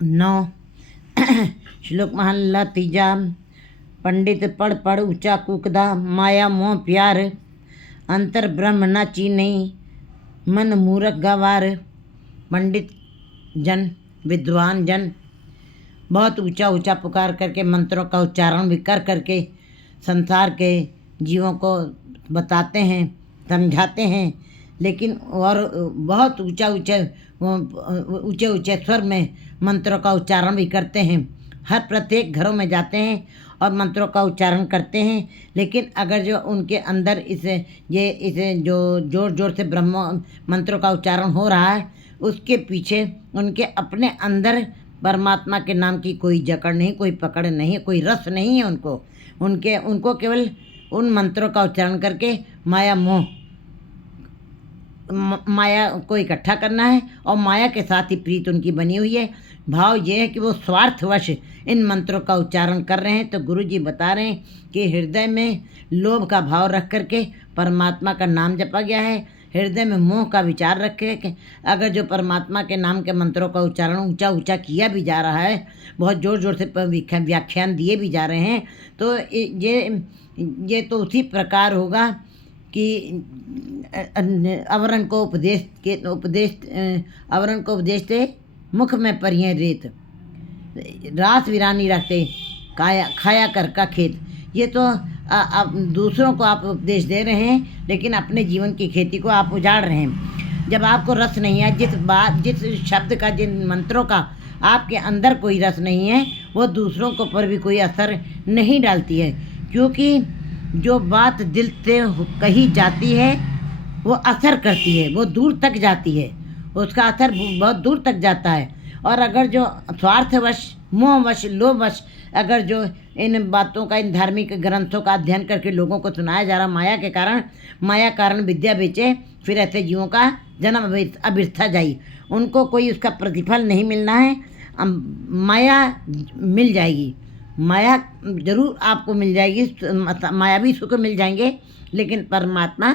9 श्लोक महला तीजा। पंडित पढ़ पढ़ ऊंचा कूकदा, माया मोह प्यार, अंतर ब्रह्म न चीनई, मन मूरख गवार। पंडित जन, विद्वान जन बहुत ऊंचा ऊंचा पुकार करके मंत्रों का उच्चारण भी कर करके संसार के जीवों को बताते हैं, समझाते हैं, लेकिन और बहुत ऊंचे ऊंचे स्वर में मंत्रों का उच्चारण भी करते हैं। हर प्रत्येक घरों में जाते हैं और मंत्रों का उच्चारण करते हैं, लेकिन अगर जो उनके अंदर इसे जो जोर जोर से ब्रह्म मंत्रों का उच्चारण हो रहा है, उसके पीछे उनके अपने अंदर परमात्मा के नाम की कोई जकड़ नहीं, कोई पकड़ नहीं, कोई रस नहीं है उनको केवल उन मंत्रों का उच्चारण करके माया को इकट्ठा करना है और माया के साथ ही प्रीत उनकी बनी हुई है। भाव ये है कि वो स्वार्थवश इन मंत्रों का उच्चारण कर रहे हैं। तो गुरु जी बता रहे हैं कि हृदय में लोभ का भाव रख करके परमात्मा का नाम जपा गया है, हृदय में मोह का विचार रखे कि अगर जो परमात्मा के नाम के मंत्रों का उच्चारण ऊंचा ऊंचा किया भी जा रहा है, बहुत ज़ोर ज़ोर से व्याख्यान दिए भी जा रहे हैं, तो ये तो उसी प्रकार होगा कि अवरण को उपदेश से मुख में परिये रेत, रास वीरानी रखते खाया कर का खेत। ये तो आप दूसरों को आप उपदेश दे रहे हैं, लेकिन अपने जीवन की खेती को आप उजाड़ रहे हैं। जब आपको रस नहीं है, जिस शब्द का, जिन मंत्रों का आपके अंदर कोई रस नहीं है, वो दूसरों को पर भी कोई असर नहीं डालती है, क्योंकि जो बात दिल से कही जाती है वो असर करती है, वो दूर तक जाती है, उसका असर बहुत दूर तक जाता है। और अगर जो स्वार्थवश, मोहवश, लोभवश अगर जो इन बातों का, इन धार्मिक ग्रंथों का अध्ययन करके लोगों को सुनाया जा रहा, माया कारण विद्या बेचे, फिर ऐसे जीवों का जन्म अबिरथा जाई, उनको कोई उसका प्रतिफल नहीं मिलना है। माया मिल जाएगी, माया जरूर आपको मिल जाएगी, मायावी सुख मिल जाएंगे, लेकिन परमात्मा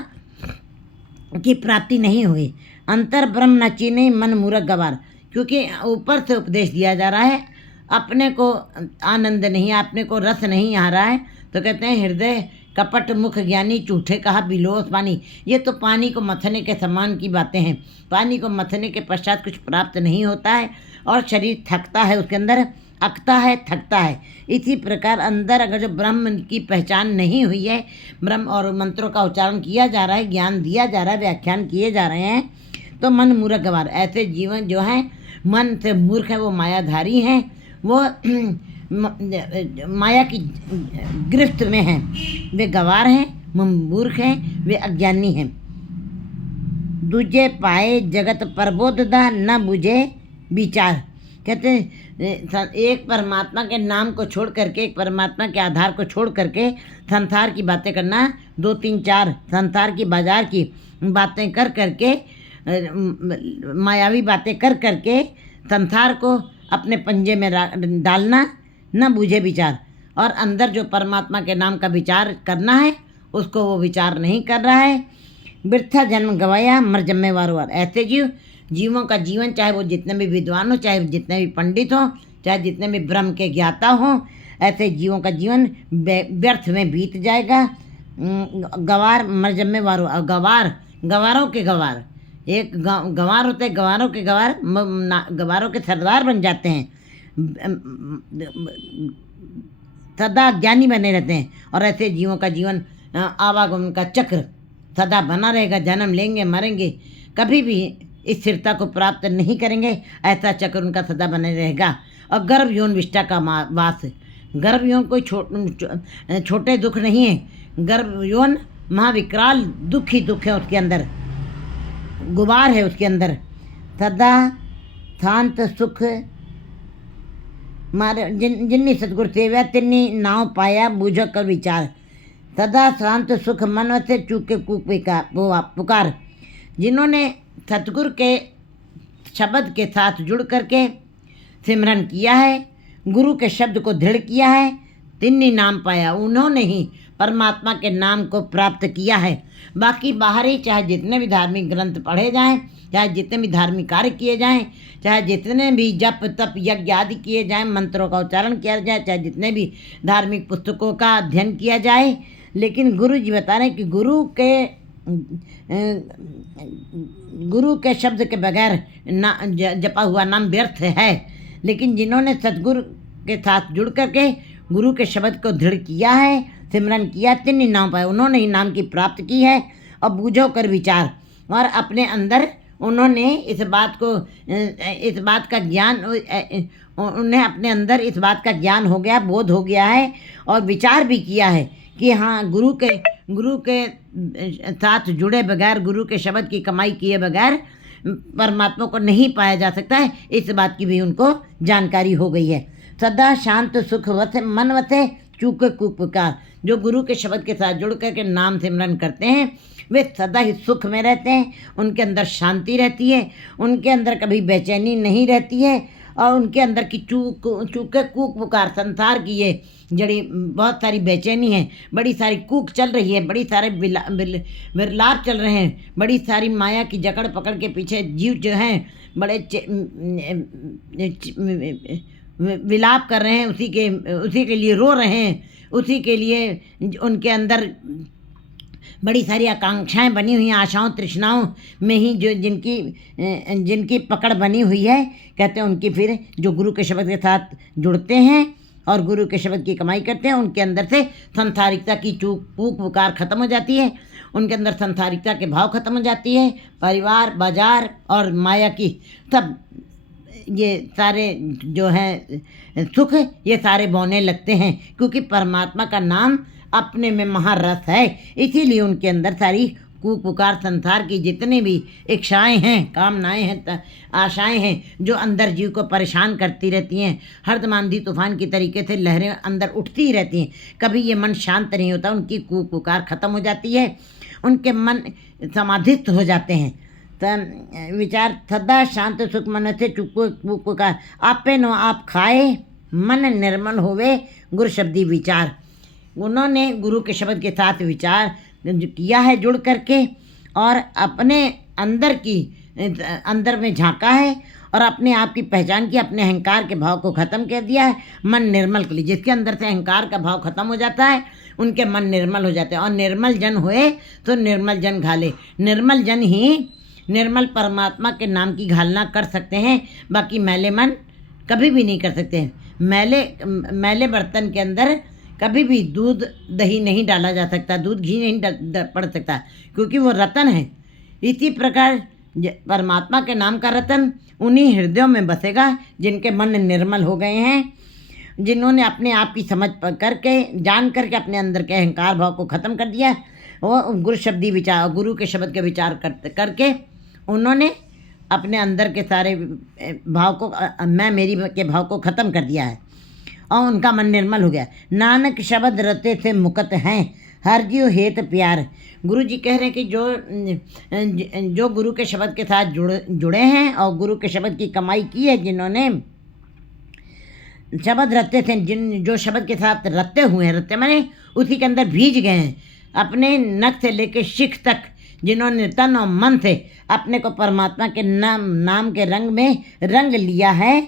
की प्राप्ति नहीं हुई। अंतर ब्रह्म न चीने, मन मूरख गवार, क्योंकि ऊपर से उपदेश दिया जा रहा है, अपने को आनंद नहीं, अपने को रस नहीं आ रहा है, तो कहते हैं हृदय कपट मुख ज्ञानी, झूठे कहा बिलोस पानी। ये तो पानी को मथने के समान की बातें हैं। पानी को मथने के पश्चात कुछ प्राप्त नहीं होता है और शरीर थकता है, उसके अंदर अकता है, थकता है। इसी प्रकार अंदर अगर जो ब्रह्म की पहचान नहीं हुई है, ब्रह्म और मंत्रों का उच्चारण किया जा रहा है, ज्ञान दिया जा रहा है, व्याख्यान किए जा रहे हैं, तो मन मूर्ख गवार, ऐसे जीवन जो है मन से मूर्ख है, वो मायाधारी हैं, वो माया की गिरफ्त में हैं, वे गवार हैं, मूर्ख हैं, वे अज्ञानी हैं। दूजे पाए जगत प्रबोधदा, न बुझे विचार। कहते हैं एक परमात्मा के नाम को छोड़ करके, एक परमात्मा के आधार को छोड़ करके संसार की बातें करना, 2 3 4 संसार की बाजार की बातें कर करके, मायावी बातें कर करके संसार को अपने पंजे में डालना, न बूझे विचार। और अंदर जो परमात्मा के नाम का विचार करना है, उसको वो विचार नहीं कर रहा है। वृथा जन्म गवाया, मर जम्मे वारो वार। ऐसे जीवों का जीवन, चाहे वो जितने भी विद्वान हो, चाहे जितने भी पंडित हों, चाहे जितने भी ब्रह्म के ज्ञाता हों, ऐसे जीवों का जीवन व्यर्थ में बीत जाएगा। गवार मर जम्मे वारो, गवारों के गवार, एक गंवार होते, गंवारों के गंवार, गंवारों के सरदार बन जाते हैं, सदा ज्ञानी बने रहते हैं। और ऐसे जीवों का जीवन आवागमन का चक्र सदा बना रहेगा, जन्म लेंगे, मरेंगे, कभी भी स्थिरता को प्राप्त नहीं करेंगे, ऐसा चक्र उनका सदा बने रहेगा। और गर्भ यौन विष्टा का वास, गर्भ यौन कोई छोटे दुख नहीं है, गर्भ यौन महाविकराल दुख ही दुख है, उसके अंदर गुबार है, उसके अंदर सदा शांत सुख मारे, जिन्नी सतगुरु सेव्या तिन्नी नाव पाया, बूझो कर विचार। सदा शांत सुख मन से चूके कूक पुकार। जिन्होंने सतगुरु के शब्द के साथ जुड़ करके सिमरन किया है, गुरु के शब्द को दृढ़ किया है, तिन्नी नाम पाया, उन्होंने ही परमात्मा के नाम को प्राप्त किया है। बाकी बाहरी चाहे जितने भी धार्मिक ग्रंथ पढ़े जाएं, चाहे जितने भी धार्मिक कार्य किए जाएं, चाहे जितने भी जप तप यज्ञ आदि किए जाएं, मंत्रों का उच्चारण किया जाए, चाहे जितने भी धार्मिक पुस्तकों का अध्ययन किया जाए, लेकिन गुरु जी बता रहे हैं कि गुरु के शब्द के बगैर जपा हुआ नाम व्यर्थ है। लेकिन जिन्होंने सतगुरु के साथ जुड़ करके गुरु के शब्द को दृढ़ किया है, सिमरन किया, तीन नाम पाए, उन्होंने ही नाम की प्राप्ति की है। और बूझो कर विचार, और अपने अंदर उन्होंने इस बात का ज्ञान, उन्हें अपने अंदर इस बात का ज्ञान हो गया, बोध हो गया है, और विचार भी किया है कि हाँ, गुरु के साथ जुड़े बगैर, गुरु के शब्द की कमाई किए बगैर परमात्मा को नहीं पाया जा सकता है। इस बात की भी उनको जानकारी हो गई है। सदा शांत सुख वत मन वते चूक कूक पुकार। जो गुरु के शब्द के साथ जुड़ करके नाम सिमरन करते हैं वे सदा ही सुख में रहते हैं, उनके अंदर शांति रहती है, उनके अंदर कभी बेचैनी नहीं रहती है, और उनके अंदर की चूक कूक पुकार, संसार की ये जड़ी बहुत सारी बेचैनी है, बड़ी सारी कूक चल रही है, बड़ी सारे विलाप चल रहे हैं, बड़ी सारी माया की जकड़ पकड़ के पीछे जीव जो हैं बड़े विलाप कर रहे हैं, उसी के लिए रो रहे हैं, उसी के लिए उनके अंदर बड़ी सारी आकांक्षाएं बनी हुई हैं, आशाओं तृष्णाओं में ही जो जिनकी पकड़ बनी हुई है, कहते हैं उनकी फिर जो गुरु के शब्द के साथ जुड़ते हैं और गुरु के शब्द की कमाई करते हैं, उनके अंदर से संसारिकता की कूक पुकार खत्म हो जाती है, उनके अंदर संसारिकता के भाव खत्म हो जाती है। परिवार, बाजार और माया की सब ये सारे जो हैं सुख, ये सारे बौने लगते हैं, क्योंकि परमात्मा का नाम अपने में महारस है। इसीलिए उनके अंदर सारी कूक पुकार, संसार की जितनी भी इच्छाएं हैं, कामनाएं हैं, आशाएं हैं, जो अंदर जीव को परेशान करती रहती हैं, हरदम आंधी तूफान की तरीके से लहरें अंदर उठती ही रहती हैं, कभी ये मन शांत नहीं होता। उनकी कूक पुकार खत्म हो जाती है, उनके मन समाधिस्थ हो जाते हैं। विचार सदा शांत सुख मन से चुप पुकार, आपे नो आप खाए, मन निर्मल होवे गुरु शब्दी विचार। उन्होंने गुरु के शब्द के साथ विचार किया है जुड़ करके, और अपने अंदर में झांका है, और अपने आप की पहचान की, अपने अहंकार के भाव को ख़त्म कर दिया है। मन निर्मल कर लिया, जिसके अंदर से अहंकार का भाव खत्म हो जाता है उनके मन निर्मल हो जाते हैं। और निर्मल जन हुए तो निर्मल जन घाले, निर्मल जन ही निर्मल परमात्मा के नाम की घालना कर सकते हैं, बाकी मैले मन कभी भी नहीं कर सकते हैं। मैले बर्तन के अंदर कभी भी दूध दही नहीं डाला जा सकता, दूध घी नहीं पड़ सकता, क्योंकि वो रतन है। इसी प्रकार परमात्मा के नाम का रतन उन्हीं हृदयों में बसेगा जिनके मन निर्मल हो गए हैं, जिन्होंने अपने आप की समझ करके जान करके अपने अंदर के अहंकार भाव को ख़त्म कर दिया। वो गुरु शब्दी विचार, गुरु के शब्द के विचार करके उन्होंने अपने अंदर के सारे भाव को, मैं मेरी के भाव को ख़त्म कर दिया है, और उनका मन निर्मल हो गया। नानक शब्द रते से मुकत हैं, हर जीव हेत प्यार। गुरु जी कह रहे हैं कि जो गुरु के शब्द के साथ जुड़े हैं और गुरु के शब्द की कमाई की है, जिन्होंने शब्द रते थे, जो शब्द के साथ रते हुए हैं, रते माने उसी के अंदर भीज गए हैं, अपने नख से लेकर शिख तक जिन्होंने तन और मन से अपने को परमात्मा के नाम के रंग में रंग लिया है,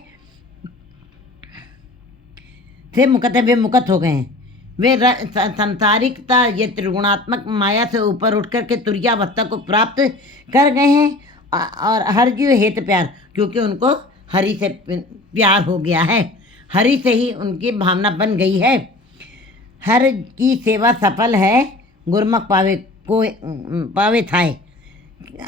थे मुकत, वे मुकत हो गए हैं। वे संसारिकता, ये त्रिगुणात्मक माया से ऊपर उठ कर के तुर्यावस्था को प्राप्त कर गए हैं। और हर जीव हेत प्यार, क्योंकि उनको हरि से प्यार हो गया है, हरि से ही उनकी भावना बन गई है। हर की सेवा सफल है, गुरमुख पावे थाए।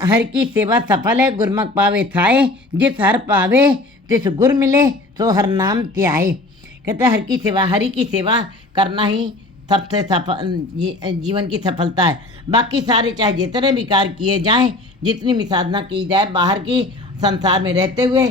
हर की सेवा सफल है, गुरमुख पावे थाए। जिस हर पावे तिस गुर मिले, तो हर नाम त्याए। कहते हैं हरि की सेवा करना ही सबसे जीवन की सफलता है। बाकी सारे चाहे जितने भी कार्य किए जाएं, जितनी भी साधना की जाए, बाहर की संसार में रहते हुए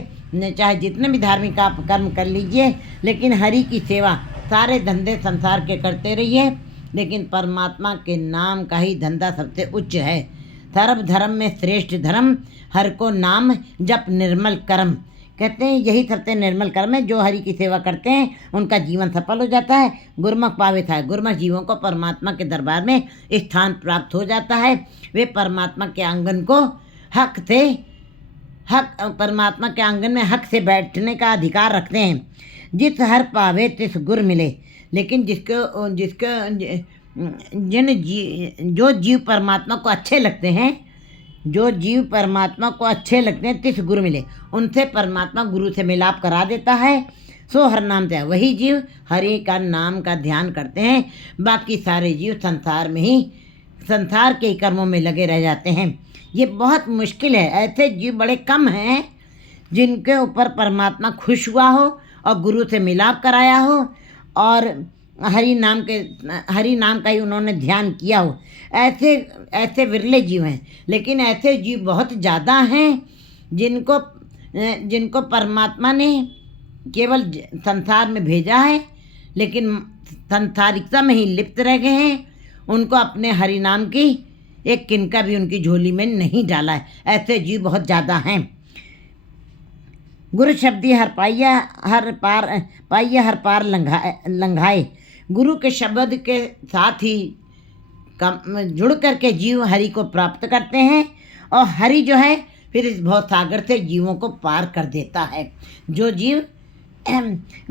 चाहे जितने भी धार्मिक आप कर्म कर लीजिए, लेकिन हरि की सेवा, सारे धंधे संसार के करते रहिए, लेकिन परमात्मा के नाम का ही धंधा सबसे उच्च है। सर्व धर्म में श्रेष्ठ धर्म, हर को नाम जप निर्मल कर्म। कहते हैं यही सबसे निर्मल कर्म है। जो हरि की सेवा करते हैं उनका जीवन सफल हो जाता है। गुरमुख पावे था, गुरमुख जीवों को परमात्मा के दरबार में स्थान प्राप्त हो जाता है। वे परमात्मा के आंगन को परमात्मा के आंगन में हक से बैठने का अधिकार रखते हैं। जिस हर पावे तिस गुर मिले। लेकिन जो जीव परमात्मा को अच्छे लगते हैं, जो जीव परमात्मा को अच्छे लगते हैं तिस गुरु मिले, उनसे परमात्मा गुरु से मिलाप करा देता है। सो हर नाम से वही जीव हरि का नाम का ध्यान करते हैं। बाकी सारे जीव संसार के कर्मों में लगे रह जाते हैं। ये बहुत मुश्किल है। ऐसे जीव बड़े कम हैं जिनके ऊपर परमात्मा खुश हुआ हो और गुरु से मिलाप कराया हो और हरि नाम का ही उन्होंने ध्यान किया हो। ऐसे विरले जीव हैं। लेकिन ऐसे जीव बहुत ज़्यादा हैं जिनको परमात्मा ने केवल संसार में भेजा है, लेकिन संसारिकता में ही लिप्त रह गए हैं। उनको अपने हरि नाम की एक किनका भी उनकी झोली में नहीं डाला है। ऐसे जीव बहुत ज़्यादा हैं। गुरु शब्दी हर पार लंघाए। गुरु के शब्द के साथ ही जुड़ करके जीव हरि को प्राप्त करते हैं और हरि जो है फिर इस भवसागर से जीवों को पार कर देता है। जो जीव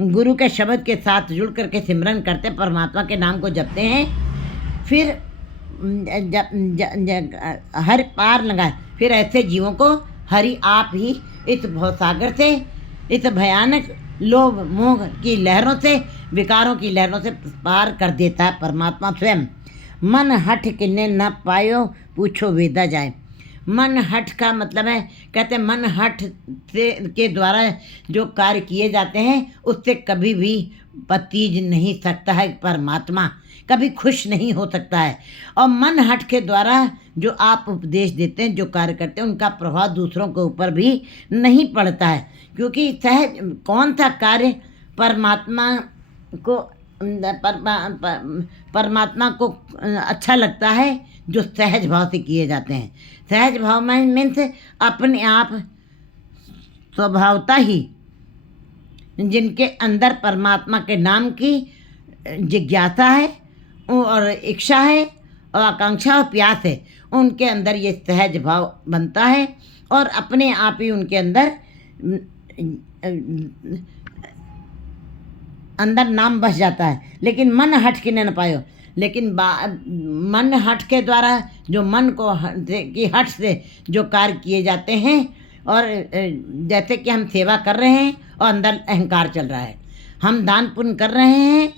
गुरु के शब्द के साथ जुड़ करके सिमरन करते, परमात्मा के नाम को जपते हैं, फिर हर पार लगाए, फिर ऐसे जीवों को हरि आप ही इस भवसागर से, इस भयानक लोभ मोह की लहरों से, विकारों की लहरों से पार कर देता है परमात्मा स्वयं। मन हठ किन्ने न पायो पूछो वेदा जाए। मन हठ का मतलब है, कहते हैं मन हठ से के द्वारा जो कार्य किए जाते हैं उससे कभी भी पतीज नहीं सकता है परमात्मा, कभी खुश नहीं हो सकता है। और मन हट के द्वारा जो आप उपदेश देते हैं, जो कार्य करते हैं, उनका प्रभाव दूसरों के ऊपर भी नहीं पड़ता है। क्योंकि सहज कौन सा कार्य परमात्मा को अच्छा लगता है, जो सहज भाव से किए जाते हैं। सहज भाव में मीन्स अपने आप स्वभावता ही जिनके अंदर परमात्मा के नाम की जिज्ञासा है और इच्छा है और आकांक्षा और प्यास है, उनके अंदर ये सहज भाव बनता है और अपने आप ही उनके अंदर नाम बस जाता है। लेकिन मन हट के न पायो। लेकिन मन हट के द्वारा जो मन को की हट से जो कार्य किए जाते हैं, और जैसे कि हम सेवा कर रहे हैं और अंदर अहंकार चल रहा है, हम दान पुण्य कर रहे हैं,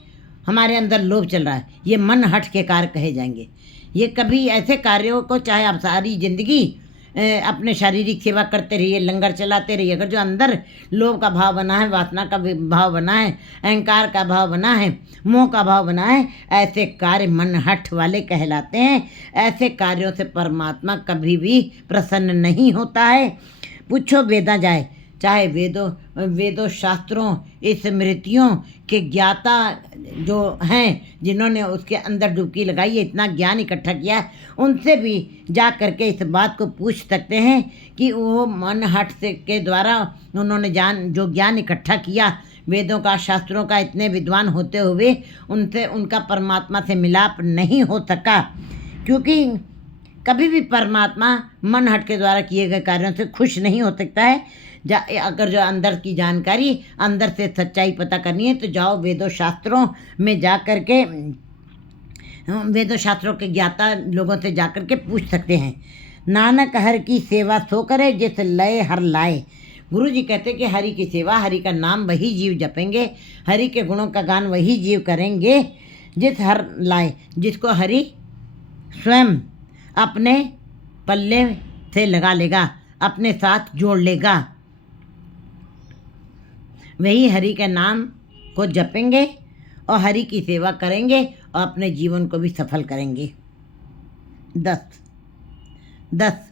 हमारे अंदर लोभ चल रहा है, ये मन हट के कार्य कहे जाएंगे। ये कभी ऐसे कार्यों को, चाहे आप सारी जिंदगी अपने शारीरिक सेवा करते रहिए, लंगर चलाते रहिए, अगर जो अंदर लोभ का भाव बना है, वासना का भाव बना है, अहंकार का भाव बना है, मोह का भाव बना है, ऐसे कार्य मन हट वाले कहलाते हैं। ऐसे कार्यों से परमात्मा कभी भी प्रसन्न नहीं होता है। पूछो वेदा जाए। चाहे वेदों शास्त्रों स्मृतियों के ज्ञाता जो हैं, जिन्होंने उसके अंदर डुबकी लगाई है, इतना ज्ञान इकट्ठा किया, उनसे भी जा करके इस बात को पूछ सकते हैं कि वो मन हट से के द्वारा उन्होंने जो ज्ञान इकट्ठा किया, वेदों का शास्त्रों का, इतने विद्वान होते हुए उनसे उनका परमात्मा से मिलाप नहीं हो सका। क्योंकि कभी भी परमात्मा मन हट के द्वारा किए गए कार्यों से खुश नहीं हो सकता है। अगर जो अंदर की जानकारी, अंदर से सच्चाई पता करनी है, तो जाओ वेदों शास्त्रों में जा कर के, वेदों शास्त्रों के ज्ञाता लोगों से जा कर के पूछ सकते हैं। नानक हर की सेवा सो करे जिस लय हर लाए। गुरु जी कहते कि हरि की सेवा, हरि का नाम वही जीव जपेंगे, हरि के गुणों का गान वही जीव करेंगे जिस हर लाए, जिसको हरि स्वयं अपने पल्ले से लगा लेगा, अपने साथ जोड़ लेगा। वही हरि के नाम को जपेंगे और हरि की सेवा करेंगे और अपने जीवन को भी सफल करेंगे। 10